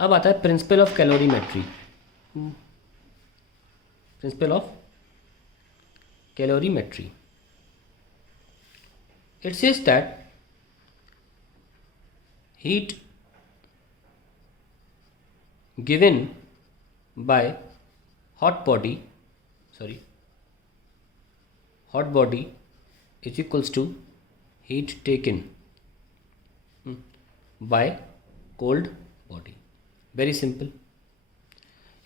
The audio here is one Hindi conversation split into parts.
अब आता है principal of calorimetry. Principal of calorimetry, it says that heat given by hot body is equals to heat taken by cold body। Very simple.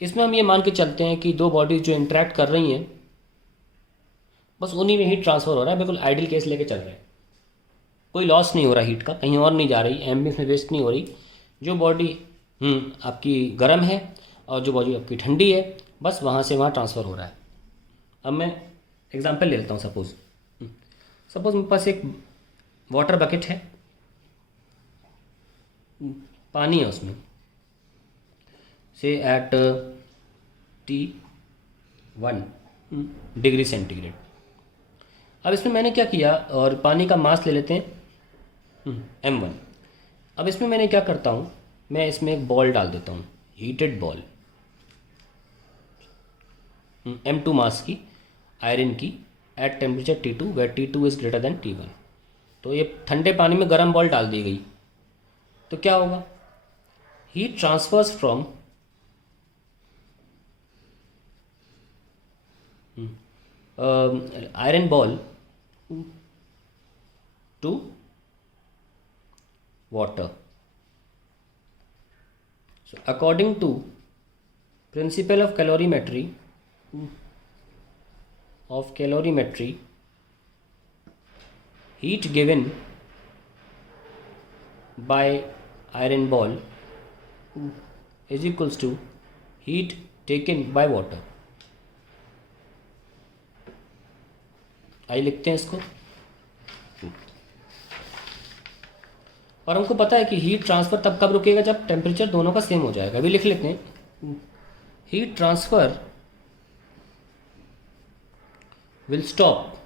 इसमें हम ये मान के चलते हैं कि दो बॉडीज जो इंटरेक्ट कर रही हैं बस उन्हीं में हीट ट्रांसफ़र हो रहा है, बिल्कुल आइडियल केस लेके चल रहे हैं, कोई लॉस नहीं हो रहा हीट का, कहीं और नहीं जा रही, एम्बियंस में वेस्ट नहीं हो रही। जो बॉडी आपकी गर्म है और जो बॉडी आपकी ठंडी है बस वहाँ से वहाँ ट्रांसफ़र हो रहा है। अब मैं एग्जांपल ले लेता हूँ। सपोज़ मेरे पास एक वाटर बकेट है, पानी है उसमें, से एट T1 डिग्री सेंटीग्रेड। अब इसमें मैंने क्या किया, और पानी का मास ले लेते हैं M1। अब इसमें मैंने क्या करता हूँ, मैं इसमें एक बॉल डाल देता हूँ, हीटेड बॉल M2 मास की, आयरन की, at temperature T2 where T2 is greater than T1। तो ये ठंडे पानी में गर्म बॉल डाल दी गई तो क्या होगा, heat transfers from iron ball to water। So according to principle of calorimetry, heat given by iron ball is equals to heat taken by water। आइए लिखते हैं इसको। और हमको पता है कि हीट ट्रांसफ़र तब कब रुकेगा जब टेम्परेचर दोनों का सेम हो जाएगा। अभी लिख लेते हैं, heat transfer will stop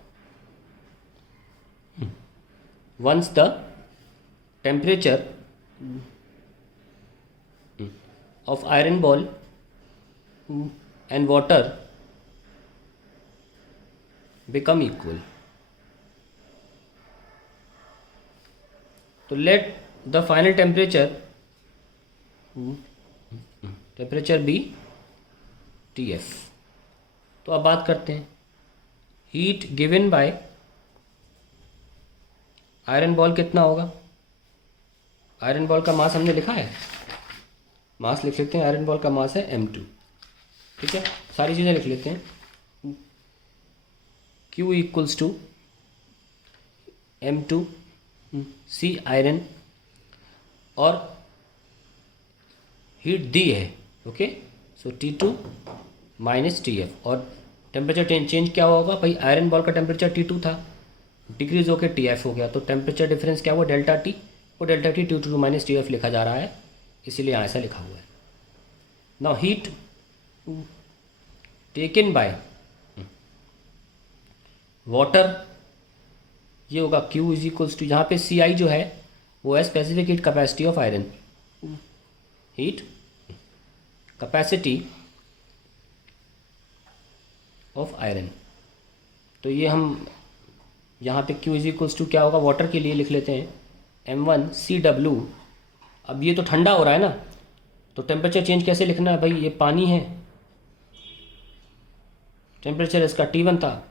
once the temperature of iron ball and water become equal। तो let the final temperature be TF। तो अब बात करते हैं, heat given by iron ball कितना होगा। आयरन बॉल का मास हमने लिखा है, मास लिख लेते हैं, आयरन बॉल का मास है M2। ठीक है, सारी चीज़ें लिख लेते हैं। Q equals to M2 C iron, और हीट दी है, okay. So T2 minus TF, और टेम्परेचर चेंज क्या होगा भाई, आयरन बॉल का टेम्परेचर T2 था, डिक्रीज होकर TF हो गया, तो टेम्परेचर डिफरेंस क्या हुआ, डेल्टा T। वो delta T T2 minus TF लिखा जा रहा है, इसीलिए ऐसा लिखा हुआ है। Now heat taken by water, ये होगा Q इज इक्वल्स टू, यहाँ पे Ci जो है वो है specific heat capacity of iron, heat capacity of iron. तो ये हम यहाँ पे Q इज इक्वल्स टू क्या होगा, वाटर के लिए लिख लेते हैं M1 CW। अब ये तो ठंडा हो रहा है ना, तो टेम्परेचर चेंज कैसे लिखना है भाई, ये पानी है, टेम्परेचर इसका T1 था,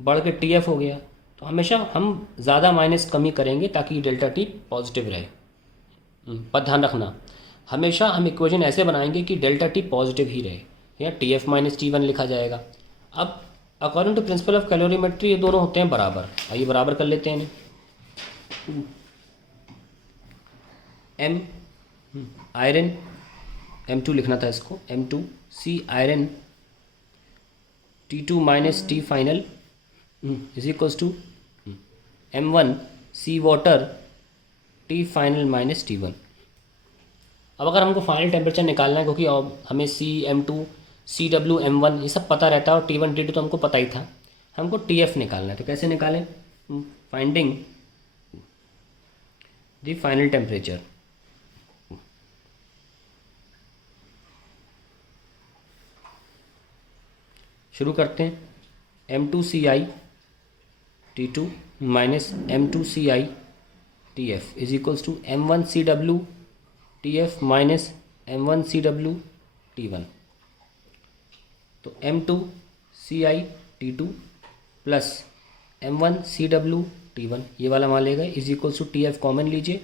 बढ़ के TF हो गया, तो हमेशा हम ज़्यादा माइनस कमी करेंगे ताकि डेल्टा T पॉजिटिव रहे। पर ध्यान रखना, हमेशा हम इक्वेशन ऐसे बनाएंगे कि डेल्टा T पॉजिटिव ही रहे, या TF माइनस T1 लिखा जाएगा। अब according to principle of calorimetry ये दोनों होते हैं बराबर, आइए बराबर कर लेते हैं इन्हें। M आयरन, M2 लिखना था इसको, M2 C iron T2 minus T final is equals to M1 C water T final minus T1। अब अगर हमको फाइनल टेम्परेचर निकालना है, क्योंकि हमें C M2 CW M1 ये सब पता रहता है, और T1 T2 तो हमको पता ही था, हमको TF निकालना है। तो कैसे निकालें, फाइंडिंग द फाइनल टेम्परेचर। शुरू करते हैं। M2CiT2 minus M2CiTF is equals to M1CwTF minus M1CwT1। तो M2CiT2 प्लस M1CwT1 ये वाला मान लेगा is equals to TF common लीजिए,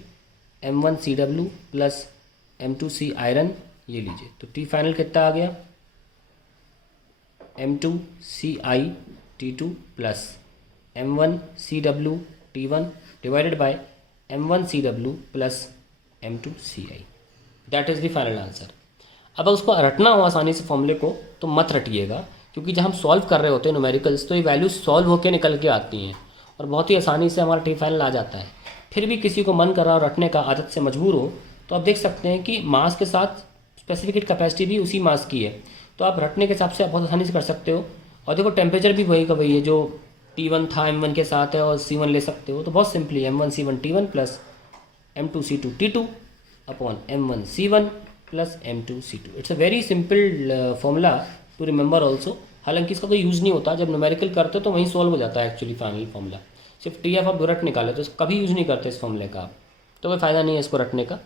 M1CW प्लस M2C आयरन ये लीजिए। तो T फाइनल कितना आ गया, M2CiT2 plus M1CwT1 divided by M1CW plus M2Ci। That is the final answer. अब उसको रटना हो आसानी से फॉर्मूले को तो मत रटिएगा, क्योंकि जब हम सॉल्व कर रहे होते हैं न्यूमेरिकल्स तो ये वैल्यूज सॉल्व होकर निकल के आती हैं और बहुत ही आसानी से हमारा T फाइनल आ जाता है। फिर भी किसी को मन कर रहा हो रटने का, आदत से मजबूर हो, तो आप देख सकते हैं कि मास के साथ स्पेसिफिक कैपेसिटी भी उसी मास की है, तो आप रटने के हिसाब से आप बहुत आसानी से कर सकते हो। और देखो टेम्परेचर भी वही का वही है, जो T1 था M1 के साथ है, और C1 ले सकते हो। तो बहुत simply M1C1T1 plus M2C2T2 upon M1C1 plus M2C2। It's a very simple formula to remember also. हालांकि इसका कोई यूज़ नहीं होता, जब न्यूमेरिकल करते हो तो वहीं सॉल्व हो जाता है एक्चुअली फाइनल फॉर्मूला। सिर्फ TF आप रट निकाले तो कभी यूज़ नहीं करते इस फॉर्मूले का आप, तो कोई फ़ायदा नहीं है इसको रटने का।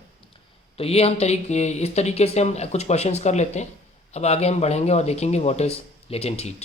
तो ये हम इस तरीके से हम कुछ क्वेश्चंस कर लेते हैं। अब आगे हम बढ़ेंगे और देखेंगे व्हाट इज़ लेटेंट हीट।